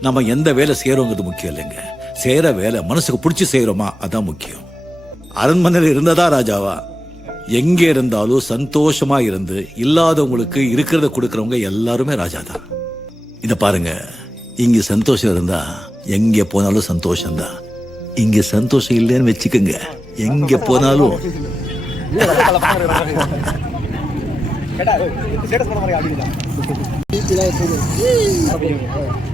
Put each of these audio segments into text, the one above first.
நம்ம எந்த வேலை செய்யறோங்கிறது முக்கியம் இல்லைங்க. செய்யற வேலை மனசுக்கு பிடிச்சி செய்யறோமா அதான் முக்கியம். அரண்மனையில் இருந்ததா ராஜாவா? எங்க இருந்தாலும் சந்தோஷமா இருந்து இல்லாதவங்களுக்கு இருக்கிறத கொடுக்கறவங்க எல்லாருமே ராஜா தான் இத பாருங்க. இங்க சந்தோஷம் இருந்தா எங்க போனாலும் சந்தோஷம்தான். இங்க சந்தோஷம் இல்லைன்னு வச்சுக்கோங்க. எங்க போனாலும்.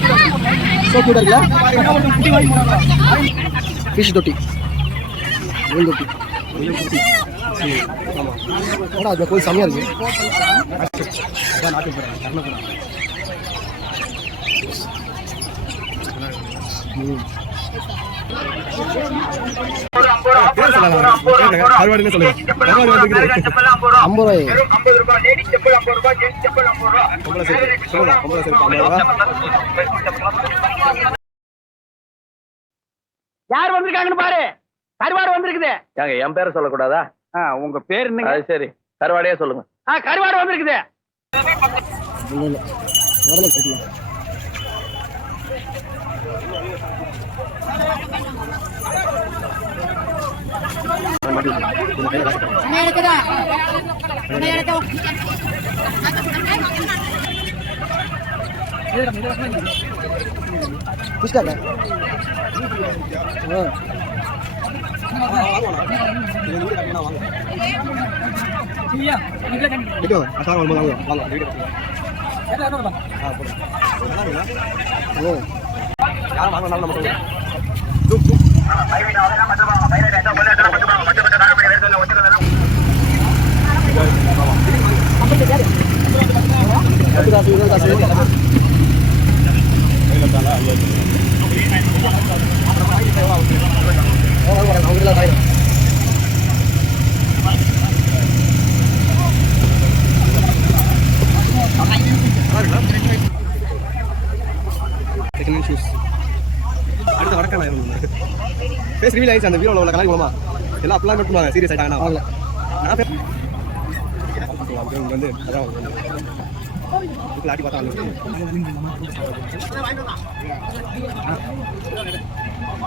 கூட இருக்குல்ல ஃபிஷ் தொட்டி. மீன் தொட்டி. ஆமாம் அதில் போய் செம்மையாக இருக்கு. ம். ஐம்பது ரூபாய். யார் வந்திருக்காங்கன்னு பாரு. கருவாடு வந்திருக்குது. ஏங்க என் பேரை சொல்லக்கூடாதா? உங்க பேர் அது சரி கருவாடையே சொல்லுங்க. ஆ, கருவாடு வந்திருக்குது. இல்லை ஓ யாரும் வாங்க நம்ம சொல்லுங்க பத்து அடுத்த வடக்கான ஃபேஸ் ரிவீல் ஆயிடுச்சு அந்த வீடியோவில் உள்ள கலாய் மூலமா. எல்லாம் அப்பெல்லாம் பண்ணுவாங்க சீரியஸ் ஆகிட்டாங்க வாங்கல நான் வந்து அதான் ஆட்டி பார்த்தா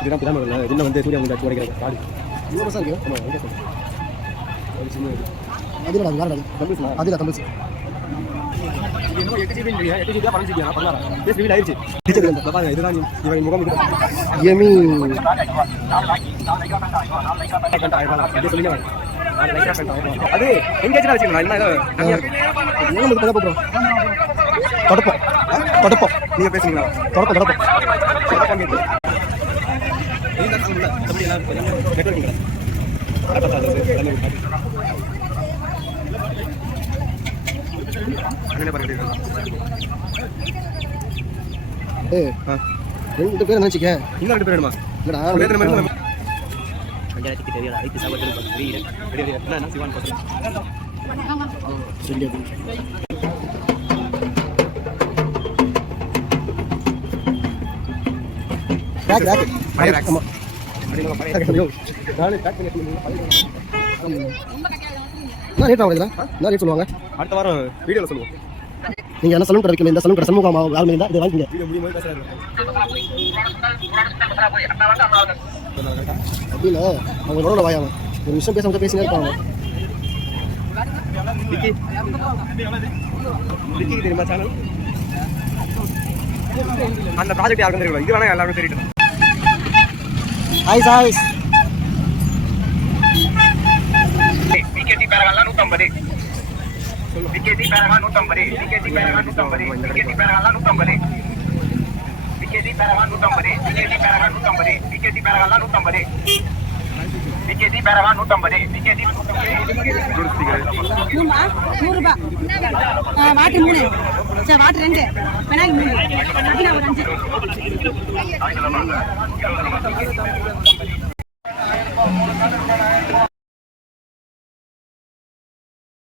இதுதான் பிதாம இல்லை இதில் வந்து சூர்யா வந்து உடைக்கிறாங்க காடு இவ்வளோ இருக்கு? ஆமாம் அது அது அதில் தமிழ்ஸ் இது ஆயிடுச்சு எமி அது எங்கேஜ் வச்சுக்கலாம் என்ன ஏதோ இருக்கு தொடப்போம் தொடப்போம் நீங்க பேசுறீங்களா தொடப்போம் தொடப்போம் ஏய் ரெண்டு பேர் நினச்சிக்க. இன்னும் ரெண்டு பேர் வேணுமா? இல்லடா. பஞ்சாயத்துக்கு தெரியாத ஐந்து சகோதரர்கள் பத்து வீரர் பெரிய வீரர் என்ன சிவான் பத்திரம் பேக் பேக் Fire axe. ஆமா. ஐயோ நானே பேக் பண்ணி என்ன ரேட் ஆகுதுல என்ன ரேட் சொல்லுவாங்க? அடுத்த வாரம் வீடியோல சொல்லுவோம். நீங்க என்ன சலூன் கடை வைக்கணும்? இந்த சலூன் கடை சமூகம் யாருமே இருந்தா இதை வாங்கிங்க அப்படி இல்லை. அவங்க உடவுல வாயாம ஒரு விஷயம் பேச மட்டும் பேசினே இருப்பாங்க தெரியுமா சேனல் அந்த ப்ராஜெக்ட் யாருக்கும் தெரியல. இது வேணா எல்லாருக்கும் தெரியட்டும் ஹாய் சாய்ஸ் விக்கெட்டி நூத்தம்பது. விக்கெட்டி பேரகா நூத்தம்பது. விக்கெட்டி பேரகா நூத்தம்பது. விக்கெட்டி பேரகா நூத்தம்பது. விக்கெட்டி பேரகா நூத்தம்பது. விக்கெட்டி பேரகா நூத்தம்பது. விக்கெட்டி பேரகா நூத்தம்பது. விக்கெட்டி பேரகா நூத்தம்பது. விக்கெட்டி நூறுபா வாட்டு மூணு சரி ரெண்டு அஞ்சு